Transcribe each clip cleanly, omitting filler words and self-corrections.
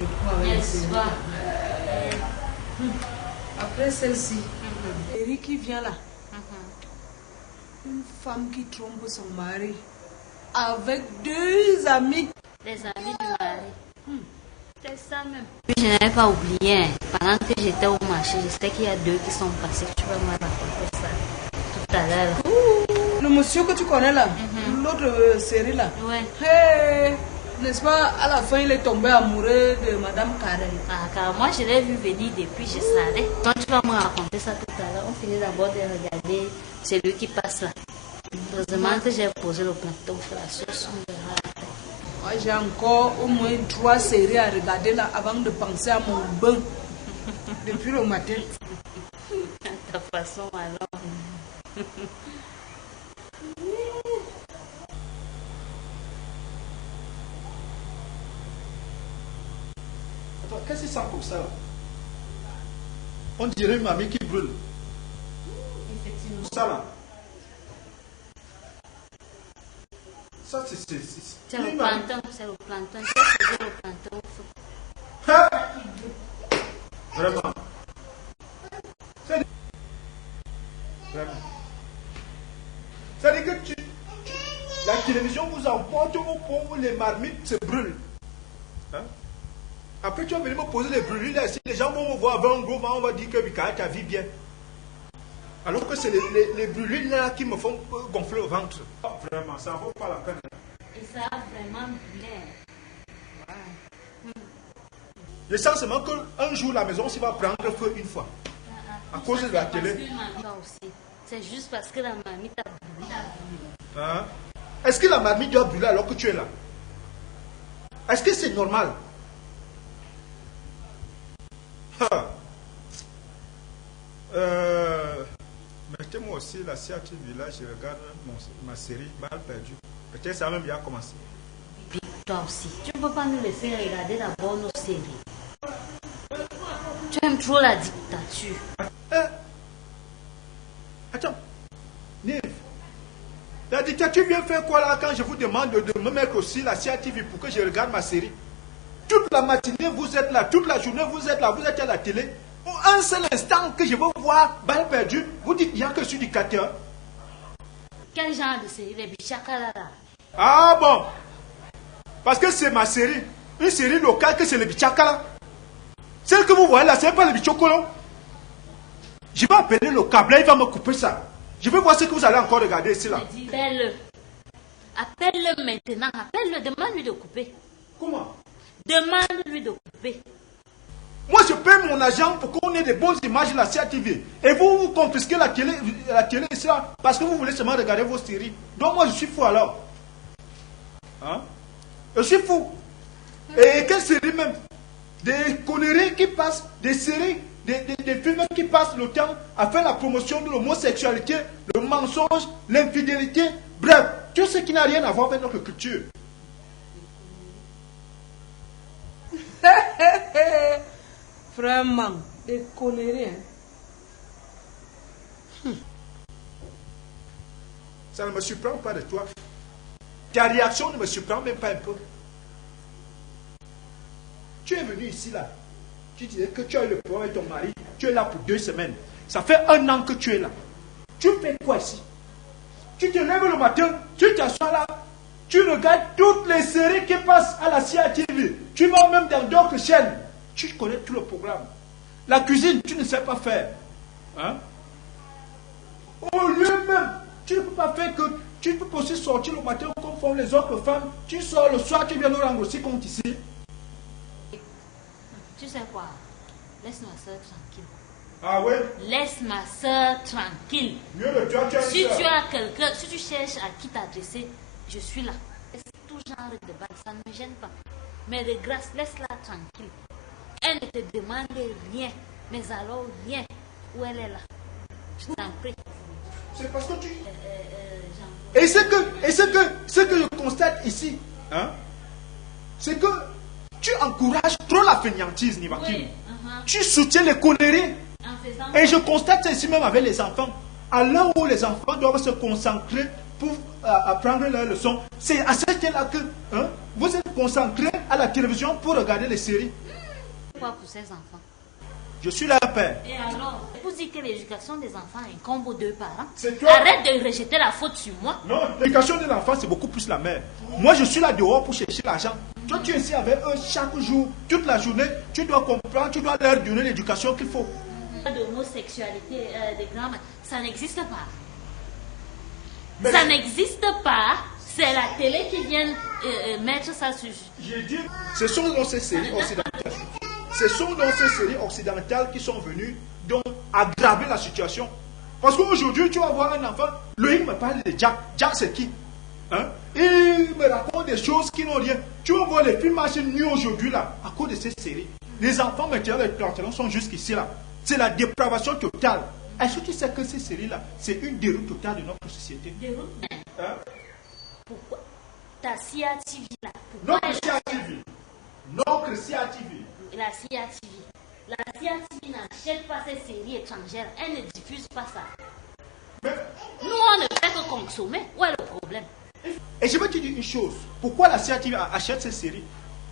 N'est-ce pas? Après celle-ci, Eric qui vient là. Une femme qui trompe son mari avec 2 amis. Les amis du mari. C'est ça même. Je n'avais pas oublié. Pendant que j'étais au marché, je sais qu'il y a 2 qui sont passés. Tu vas me raconter ça tout à l'heure. Le monsieur que tu connais là, l'autre série là. Ouais. Hey, n'est-ce pas, à la fin, il est tombé amoureux de Madame Karen. Ah, car moi, je l'ai vu venir depuis, je savais. Toi, tu vas me raconter ça tout à l'heure. On finit d'abord de regarder celui qui passe là. Heureusement que j'ai posé le plateau sur la sauce. Moi, j'ai encore au moins 3 séries à regarder là avant de penser à mon bain. Depuis le matin. À ta façon, alors. Attends, qu'est-ce que ça comme ça là? On dirait une mamie qui brûle. Effectivement. Ça là. Ça c'est C'est le plantain, c'est le plantain. C'est le plantain. Hein? Vraiment. Vraiment. C'est-à-dire que la télévision vous emporte au point où les marmites se brûlent. Hein? Après tu vas venir me poser les brûlures là. Si les gens vont me voir avec un gros vent, on va dire que Mika, ta vie bien. Alors que c'est les brûlures là qui me font gonfler le ventre. Vraiment, ça ne vaut pas la peine. Et ça a vraiment brûlé. Je sens seulement qu'un jour la maison s'y va prendre feu une fois. À cause de la télé. C'est juste parce que la mamie t'a brûlé. Hein? Est-ce que la marmite doit brûler alors que tu es là? Est-ce que c'est normal? Mettez-moi aussi la CATV là, je regarde ma série Balle perdue. Peut-être ça a même bien commencé. Puis toi aussi, tu ne peux pas nous laisser regarder d'abord nos séries. Tu aimes trop la dictature. Attends, Nive, la dictature vient faire quoi là quand je vous demande de me mettre aussi la CATV pour que je regarde ma série? Toute la matinée vous êtes là, toute la journée vous êtes là, vous êtes à la télé. Un seul instant que je veux voir Balle perdue, vous dites bien que je suis dictateur. Quel genre de série? Les bichaka là? Ah bon? Parce que c'est ma série. Une série locale que c'est le bichaka là. Celle que vous voyez là, c'est pas le bichokolo. Je vais appeler le câble, il va me couper ça. Je vais voir ce que vous allez encore regarder ici là. Appelle-le. Appelle-le maintenant. Appelle-le. Demande-lui de couper. Comment? Demande-lui de couper. Moi je paie mon argent pour qu'on ait des bonnes images de la CATV. Et vous confisquez la télé ici là parce que vous voulez seulement regarder vos séries. Donc moi je suis fou alors. Hein? Je suis fou. Et quelle série même? Des conneries qui passent, des séries, des films qui passent le temps à faire la promotion de l'homosexualité, le mensonge, l'infidélité, bref, tout ce qui n'a rien à voir avec notre culture. Vraiment, des conneries. Ça ne me surprend pas de toi. Ta réaction ne me surprend même pas un peu. Tu es venu ici là. Tu disais que tu as eu le problème avec ton mari. Tu es là pour 2 semaines. Ça fait 1 an que tu es là. Tu fais quoi ici? Tu te lèves le matin, tu t'assois là. Tu regardes toutes les séries qui passent à la CATV. Tu vas même dans d'autres chaînes. Tu connais tout le programme. La cuisine, tu ne sais pas faire. Hein? Au lieu même, tu ne peux pas faire que... Tu peux aussi sortir le matin comme font les autres femmes. Tu sors le soir, tu viens nous rendre aussi compte ici. Tu sais quoi? Laisse ma soeur tranquille. Ah oui? Laisse ma soeur tranquille. Mieux de toi, tu as Si tu as quelqu'un, si tu cherches à qui t'adresser, je suis là. Laisse tout genre de balle, ça ne me gêne pas. Mais de grâce, laisse-la tranquille. Elle ne te demande rien. Mais alors, rien. Où elle est là? Je t'en prie. C'est parce que tu... Et ce que je constate ici, hein, c'est que tu encourages trop la fainéantise, Nivakim. Oui, Tu soutiens les conneries. Et je constate ça ici même avec les enfants. À l'heure où les enfants doivent se concentrer pour apprendre leurs leçons. C'est à ce là que vous êtes concentré à la télévision pour regarder les séries. Pourquoi pour ces enfants? Je suis leur père. Et alors, vous dites que l'éducation des enfants incombe aux deux parents. C'est toi. Arrête de rejeter la faute sur moi. Non, l'éducation de l'enfant, c'est beaucoup plus la mère. Moi, je suis là dehors pour chercher l'argent. Toi, tu es ici avec eux chaque jour, toute la journée. Tu dois comprendre, tu dois leur donner l'éducation qu'il faut. D'homosexualité, de grand, ça n'existe pas. Mais ça n'existe pas. C'est la télé qui vient mettre ça sur... J'ai dit, ce sont dans ces séries occidentales. Ce sont dans ces séries occidentales qui sont venues donc aggraver la situation. Parce qu'aujourd'hui, tu vas voir un enfant, Loïc me parle de Jack. Jack, c'est qui? Il me raconte des choses qui n'ont rien. Tu vas voir les films assez nus aujourd'hui là, à cause de ces séries. Les enfants maintenant, les pantalons sont jusqu'ici là. C'est la dépravation totale. Est-ce que tu sais que ces séries-là, c'est une déroute totale de notre société? Déroute? Pourquoi? Ta CIA TV là. Notre CIA TV. Notre CIA TV. La CIA TV. La CIA TV n'achète pas ces séries étrangères. Elle ne diffuse pas ça. Mais, nous, on ne fait que consommer. Où est le problème? Et je vais te dire une chose. Pourquoi la CIA TV achète ces séries?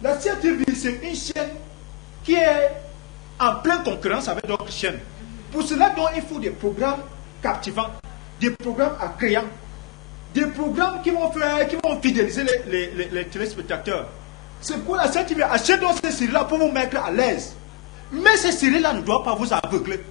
La CIA TV, c'est une chaîne qui est en pleine concurrence avec d'autres chaînes. Pour cela, donc, il faut des programmes captivants, des programmes attrayants, des programmes qui vont fidéliser les téléspectateurs. C'est pourquoi la CIA TV achète donc ces séries-là pour vous mettre à l'aise. Mais ces séries-là ne doivent pas vous aveugler.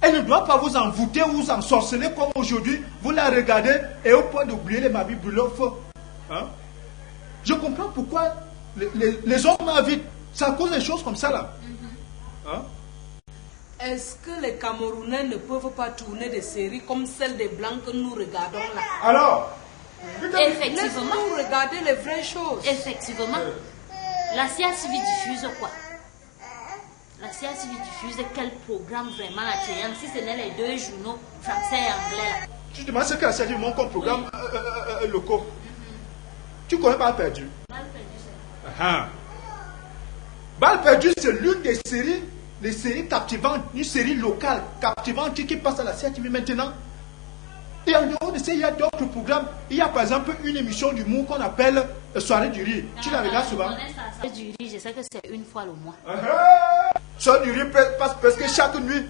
Elles ne doivent pas vous envoûter ou vous ensorceler comme aujourd'hui. Vous la regardez et au point d'oublier les mabis brûlés au feu. Je comprends pourquoi les hommes m'invitent. C'est à cause des choses comme ça là. Est-ce que les Camerounais ne peuvent pas tourner des séries comme celles des Blancs que nous regardons là? Alors, effectivement, laisse-nous regarder les vraies choses. Effectivement, la CIA TV diffuse quoi? La CIA TV diffuse quel programme vraiment attrayant si ce n'est les deux journaux français et anglais là? Tu te demandes ce que la CIA TV montre comme programme locaux. Tu connais Balle perdue? Balle perdue, c'est... Balle perdue, c'est l'une des séries, les séries captivantes, une série locale captivante qui passe à la CIA TV maintenant. Et en dehors de ça, il y a d'autres programmes. Il y a par exemple une émission d'humour qu'on appelle Soirée du rire. Tu la regardes souvent? Soirée du rire, je sais que c'est une fois le mois. Soirée du rire passe presque chaque nuit.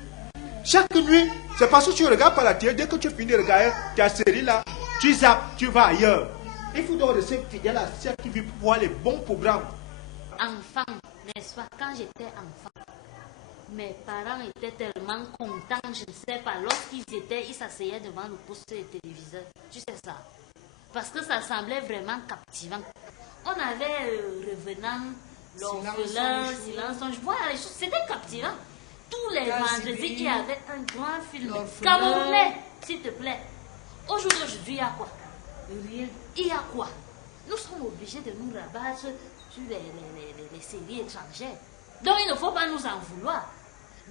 Chaque nuit, c'est parce que tu regardes par la télé. Dès que tu finis de regarder ta série là, tu zappes, tu vas ailleurs. Il faut donc rester fidèle à la CIA TV pour voir les bons programmes. Enfant, n'est-ce pas? Quand j'étais enfant, mes parents étaient tellement contents, je ne sais pas, lorsqu'ils s'asseyaient devant le poste de téléviseur. Tu sais ça? Parce que ça semblait vraiment captivant. On avait Revenant, L'Orphelin, Silence. Voilà, c'était captivant. Tous les vendredis, il y avait un grand film camerounais, s'il te plaît. Aujourd'hui, il y a quoi? Rien. Il y a quoi? Nous sommes obligés de nous rabattre sur les séries étrangères. Donc, il ne faut pas nous en vouloir.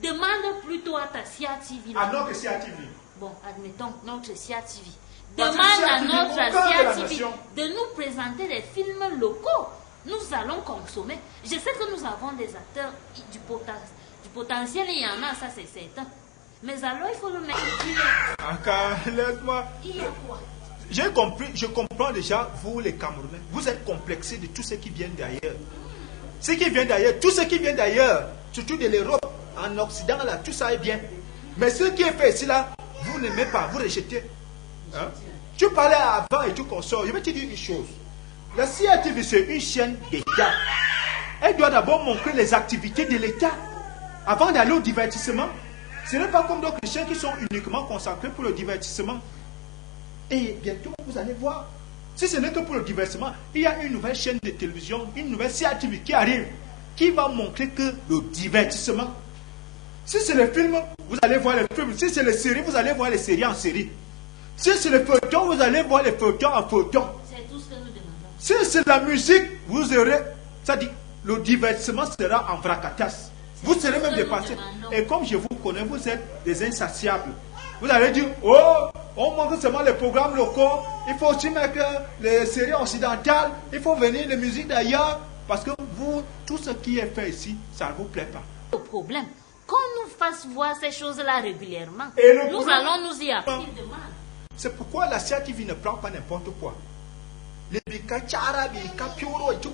Demande plutôt à ta CIA TV. À notre CIA TV. Bon, admettons notre CIA TV. Demande à notre CIA TV de nous présenter des films locaux. Nous allons consommer. Je sais que nous avons des acteurs du potentiel, il y en a, ça c'est certain. Mais alors, il faut le mettre. Encore, laisse-moi. Il y a quoi? J'ai compris, je comprends déjà, vous les Camerounais, vous êtes complexés de tout ce qui vient d'ailleurs. Ce qui vient d'ailleurs, tout ce qui vient d'ailleurs, surtout de l'Europe, en Occident, là, tout ça est bien. Mais ce qui est fait ici, là, vous n'aimez pas, vous rejetez. Tu parlais avant et tout consort. Je vais te dire une chose. La CIA TV, c'est une chaîne d'État. Elle doit d'abord montrer les activités de l'État avant d'aller au divertissement. Ce n'est pas comme d'autres chaînes qui sont uniquement consacrées pour le divertissement. Et bientôt, vous allez voir. Si ce n'est que pour le divertissement, il y a une nouvelle chaîne de télévision, une nouvelle CIA TV qui arrive, qui va montrer que le divertissement. Si c'est le film, vous allez voir les films. Si c'est les séries, vous allez voir les séries en série. Si c'est le feuilleton, vous allez voir les feuilletons en feuilleton. C'est tout ce que nous demandons. Si c'est la musique, vous aurez, ça dit, le divertissement sera en vracatas. Vous serez même dépassé. Et comme je vous connais, vous êtes des insatiables. Vous allez dire, oh, on montre seulement les programmes locaux, il faut aussi mettre les séries occidentales, il faut venir les musiques d'ailleurs, parce que vous, tout ce qui est fait ici, ça ne vous plaît pas. Le problème, qu'on nous fasse voir ces choses-là régulièrement, Et nous allons nous y apprendre. C'est pourquoi la CRTV ne prend pas n'importe quoi. Les bika tchara, bika pioro et tout